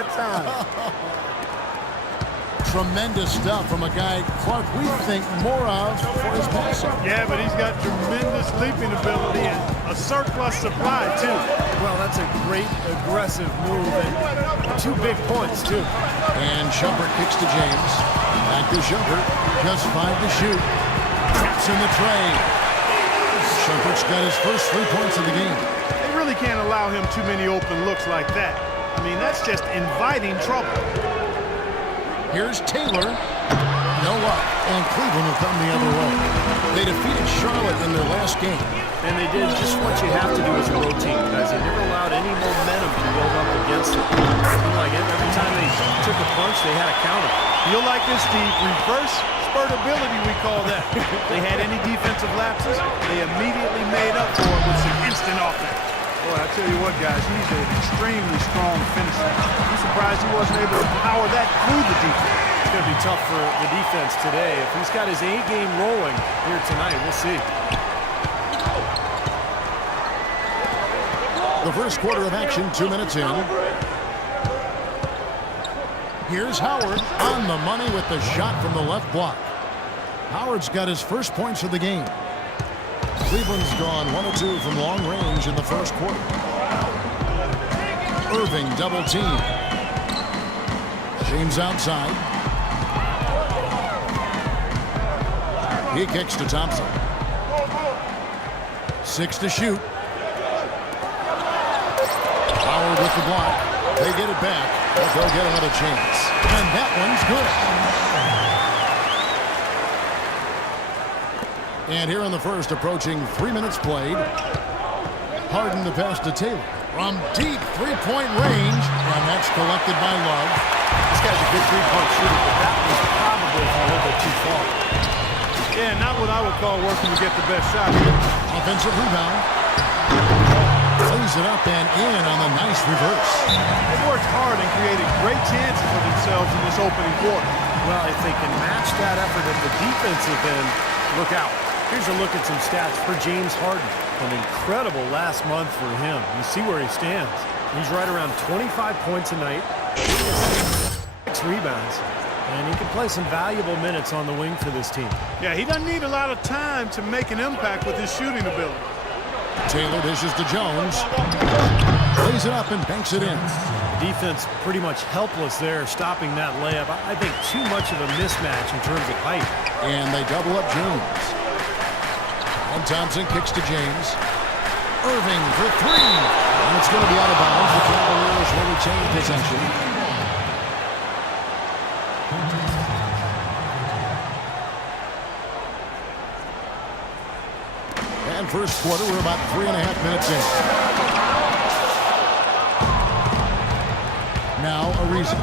that time. Tremendous stuff from a guy, Clark, we think more of for his passing. Yeah, but he's got tremendous leaping ability and a surplus supply, too. Well, that's a great aggressive move and 2 big points, too. And Shumpert kicks to James. Back to Shumpert. Just 5 to shoot. Traps in the tray. Shumpert's got his first 3 points of the game. They really can't allow him too many open looks like that. I mean, that's just inviting trouble. Here's Taylor. No luck. And Cleveland will come the other way. They defeated Charlotte in their last game. And they did just what you have to do as a road team, guys. They never allowed any momentum to build up against it. Like every time they took a punch, they had a counter. You'll like this, Steve. Reverse spurtability, we call that. They had any defensive lapses, they immediately made up for it with some instant offense. Boy, I tell you what, guys, he's an extremely strong finisher. I'm surprised he wasn't able to power that through the defense. It's going to be tough for the defense today. If he's got his A game rolling here tonight, we'll see. The first quarter of action, 2 minutes in. Here's Howard on the money with the shot from the left block. Howard's got his first points of the game. Cleveland's gone 1 of 2 from long range in the first quarter. Irving double team. James outside. He kicks to Thompson. 6 to shoot. Howard with the block. They get it back, but they'll get another chance. And that one's good. And here in the first, approaching 3 minutes played. Harden the pass to Taylor. From deep three-point range, and that's collected by Love. This guy's a good three-point shooter, but that was probably a little bit too far. Yeah, not what I would call working to get the best shot. Offensive rebound. Plays it up and in on the nice reverse. They worked hard and created great chances for themselves in this opening quarter. Well, if they can match that effort at the defensive end, look out. Here's a look at some stats for James Harden. An incredible last month for him. You see where he stands. He's right around 25 points a night, 6 rebounds, and he can play some valuable minutes on the wing for this team. Yeah, he doesn't need a lot of time to make an impact with his shooting ability. Taylor dishes to Jones. Plays it up and banks it in. Defense pretty much helpless there, stopping that layup. I think too much of a mismatch in terms of height. And they double up Jones. And Thompson kicks to James. Irving for 3. And it's going to be out of bounds. The Cavaliers will retain possession. And first quarter, we're about 3.5 minutes in. Now Ariza.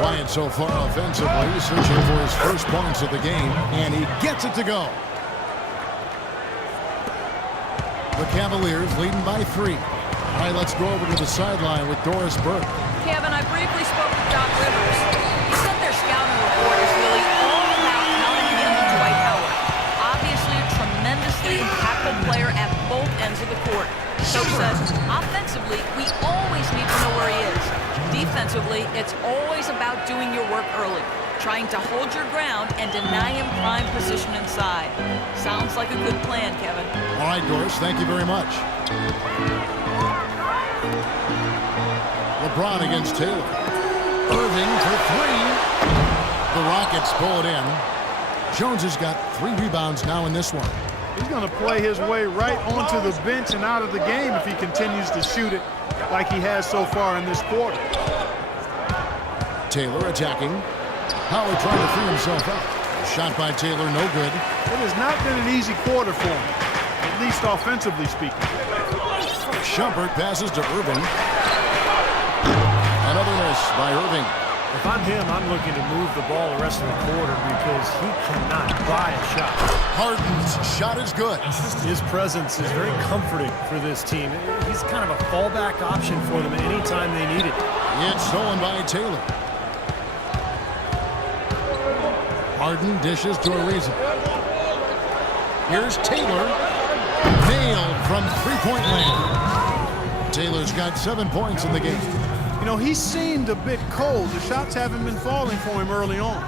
Quiet so far offensively, searching for his first points of the game, and he gets it to go. The Cavaliers leading by 3. All right, let's go over to the sideline with Doris Burke. Kevin, I briefly spoke with Doc Rivers. He said their scouting report is really all about how to handle Dwight Howard. Obviously, a tremendously impactful player at both ends of the court. So says, offensively, we always need to know where he is. Defensively, it's always about doing your work early, trying to hold your ground and deny him prime position inside. Sounds like a good plan, Kevin. All right, Doris, thank you very much. LeBron against Taylor. Irving for 3. The Rockets pull it in. Jones has got 3 rebounds now in this one. He's going to play his way right onto the bench and out of the game if he continues to shoot it like he has so far in this quarter. Taylor attacking. Howard trying to free himself up. Shot by Taylor, no good. It has not been an easy quarter for him, at least offensively speaking. Shumpert passes to Irving. Another miss by Irving. If I'm him, I'm looking to move the ball the rest of the quarter because he cannot buy a shot. Harden's shot is good. His presence is very comforting for this team. He's kind of a fallback option for them anytime they need it. It's stolen by Taylor. Harden dishes to Ariza. Here's Taylor. Nailed from three-point land. Taylor's got 7 points in the game. You You know, he seemed a bit cold. The shots haven't been falling for him early on. And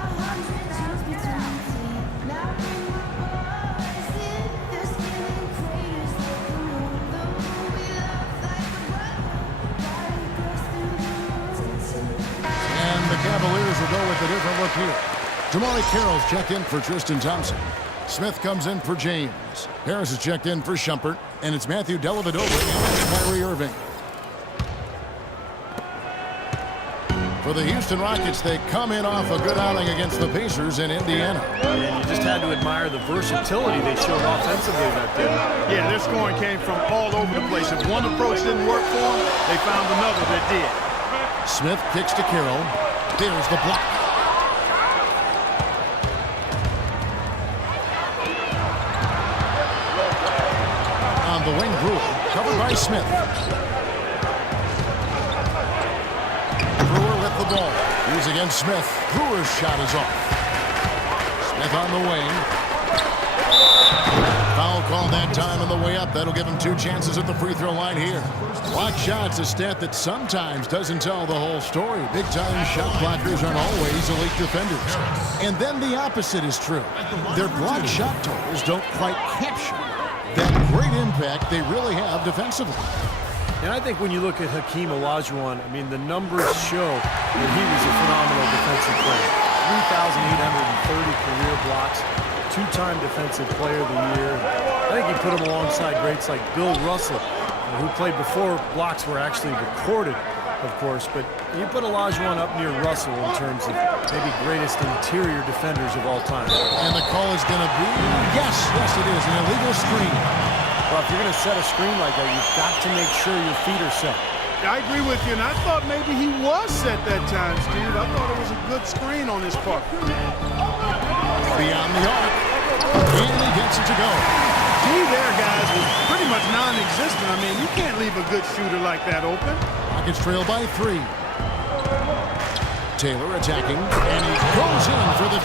the Cavaliers will go with a different look here. Jamari Carroll's checked in for Tristan Thompson. Smith comes in for James. Harris is checked in for Shumpert. And it's Matthew Dellavedova and Kyrie Irving. For the Houston Rockets, they come in off a good outing against the Pacers in Indiana. And you just had to admire the versatility they showed offensively that day. Yeah, their scoring came from all over the place. If one approach didn't work for them, they found another that did. Smith kicks to Carroll. There's the block. On the wing, Brewer, covered by Smith. Brewer with the ball. He's against Smith. Brewer's shot is off. Smith on the wing. Foul call that time on the way up. That'll give him 2 chances at the free throw line here. Block shots, a stat that sometimes doesn't tell the whole story. Big-time shot blockers aren't always elite defenders. And then the opposite is true. Their block shot totals don't quite capture that great impact they really have defensively. And I think when you look at Hakeem Olajuwon, I mean, the numbers show that he was a phenomenal defensive player. 3,830 career blocks, 2-time Defensive Player of the Year. I think he put him alongside greats like Bill Russell, who played before blocks were actually recorded, of course. But you put Olajuwon up near Russell in terms of maybe greatest interior defenders of all time. And the call is going to be, yes, it is, an illegal screen. Well, if you're going to set a screen like that, you've got to make sure your feet are set. I agree with you, and I thought maybe he was set that time, Steve. I thought it was a good screen on his part. Beyond the arc, and he gets it to go. D there, guys, was pretty much non-existent. I mean, you can't leave a good shooter like that open. Rockets trail by 3. Taylor attacking, and he goes in for the